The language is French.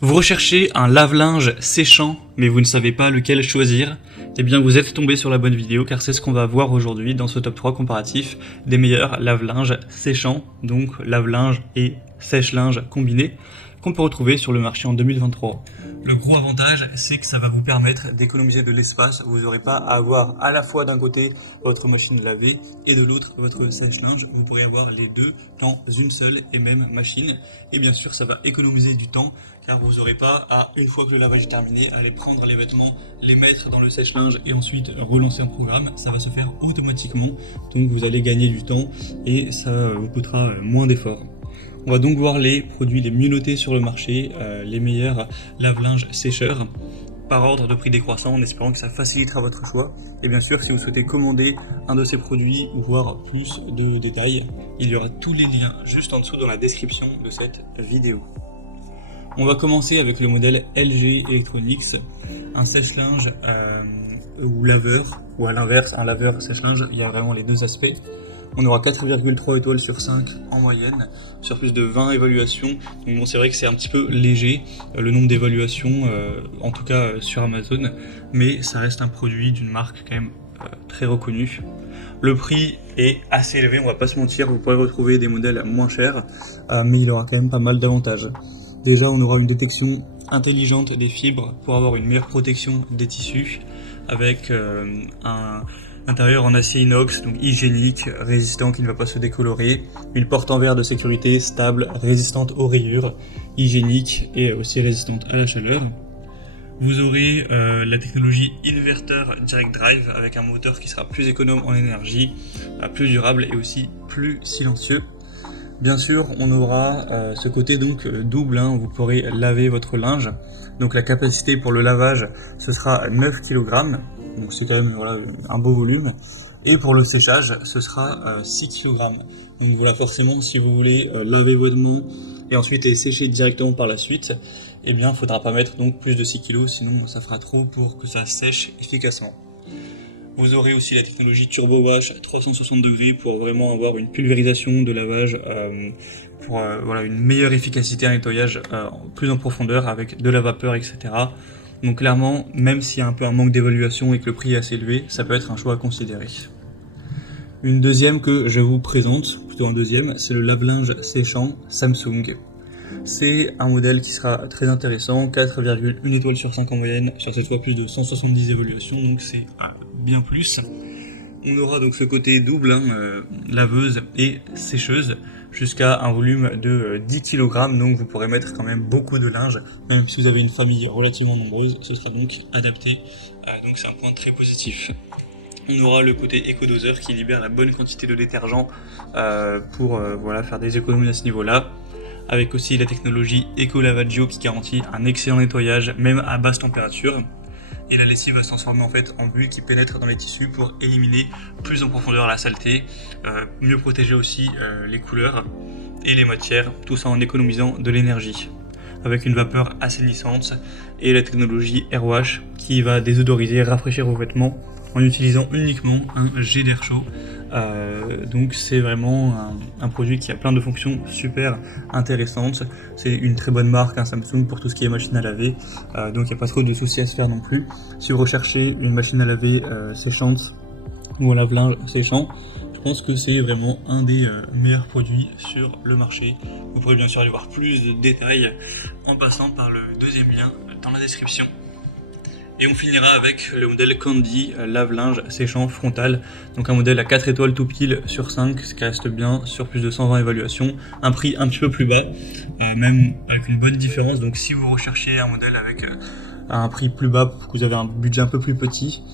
Vous recherchez un lave-linge séchant, mais vous ne savez pas lequel choisir? Eh bien, vous êtes tombé sur la bonne vidéo, car c'est ce qu'on va voir aujourd'hui dans ce top 3 comparatif des meilleurs lave-linges séchants, donc lave-linge et sèche-linge combinés, qu'on peut retrouver sur le marché en 2023. Le gros avantage, c'est que ça va vous permettre d'économiser de l'espace. Vous n'aurez pas à avoir à la fois d'un côté votre machine à laver et de l'autre votre sèche-linge. Vous pourrez avoir les deux dans une seule et même machine. Et bien sûr, ça va économiser du temps, car vous n'aurez pas à, une fois que le lavage est terminé, aller prendre les vêtements, les mettre dans le sèche-linge et ensuite relancer un programme. Ça va se faire automatiquement, donc vous allez gagner du temps et ça vous coûtera moins d'efforts. On va donc voir les produits les mieux notés sur le marché, les meilleurs lave-linge sécheurs, par ordre de prix décroissant, en espérant que ça facilitera votre choix. Et bien sûr, si vous souhaitez commander un de ces produits ou voir plus de détails, il y aura tous les liens juste en dessous dans la description de cette vidéo. On va commencer avec le modèle LG Electronics, un sèche-linge ou laveur, ou à l'inverse, un laveur sèche-linge. Il y a vraiment les deux aspects. On aura 4,3 étoiles sur 5 en moyenne, sur plus de 20 évaluations. Donc bon, c'est vrai que c'est un petit peu léger, le nombre d'évaluations, en tout cas sur Amazon, mais ça reste un produit d'une marque quand même très reconnue. Le prix est assez élevé, on va pas se mentir, vous pourrez retrouver des modèles moins chers, mais il aura quand même pas mal d'avantages. Déjà, on aura une détection intelligente des fibres pour avoir une meilleure protection des tissus, avec un intérieur en acier inox, donc hygiénique, résistant, qui ne va pas se décolorer, une porte en verre de sécurité stable, résistante aux rayures, hygiénique et aussi résistante à la chaleur. Vous aurez la technologie inverter direct drive avec un moteur qui sera plus économe en énergie, plus durable et aussi plus silencieux. Bien sûr, on aura ce côté donc double, où vous pourrez laver votre linge. Donc la capacité pour le lavage, ce sera 9 kg, donc c'est quand même un beau volume. Et pour le séchage, ce sera 6 kg. Donc voilà, forcément, si vous voulez laver vos vêtements et ensuite les sécher directement par la suite, eh bien, il ne faudra pas mettre donc plus de 6 kg, sinon ça fera trop pour que ça sèche efficacement. Vous aurez aussi la technologie Turbo Wash à 360 degrés pour vraiment avoir une pulvérisation de lavage, pour une meilleure efficacité à nettoyage plus en profondeur avec de la vapeur, etc. Donc clairement, même s'il y a un peu un manque d'évaluation et que le prix est assez élevé, ça peut être un choix à considérer. Une deuxième que je vous présente, plutôt un deuxième, c'est le lave-linge séchant Samsung. C'est un modèle qui sera très intéressant, 4,1 étoiles sur 5 en moyenne, sur cette fois plus de 170 évaluations, donc c'est bien plus. On aura donc ce côté double, laveuse et sécheuse, jusqu'à un volume de 10 kg, donc vous pourrez mettre quand même beaucoup de linge, même si vous avez une famille relativement nombreuse, ce sera donc adapté, donc c'est un point très positif. On aura le côté éco-doseur qui libère la bonne quantité de détergent pour faire des économies à ce niveau-là, avec aussi la technologie Eco-Lavagio qui garantit un excellent nettoyage, même à basse température. Et la lessive va se transformer en fait en bulle qui pénètre dans les tissus pour éliminer plus en profondeur la saleté, mieux protéger aussi les couleurs et les matières, tout ça en économisant de l'énergie, avec une vapeur assainissante et la technologie AirWash qui va désodoriser, rafraîchir vos vêtements en utilisant uniquement un jet d'air chaud. Donc c'est vraiment un produit qui a plein de fonctions super intéressantes. C'est une très bonne marque, Samsung, pour tout ce qui est machine à laver, donc il n'y a pas trop de soucis à se faire non plus. Si vous recherchez une machine à laver séchante ou un lave-linge séchant, je pense que c'est vraiment un des meilleurs produits sur le marché. Vous pourrez bien sûr aller voir plus de détails en passant par le deuxième lien dans la description. Et on finira avec le modèle Candy lave-linge séchant frontal, donc un modèle à 4 étoiles tout pile sur 5, ce qui reste bien sur plus de 120 évaluations, un prix un petit peu plus bas, même avec une bonne différence. Donc si vous recherchez un modèle avec un prix plus bas, que vous avez un budget un peu plus petit,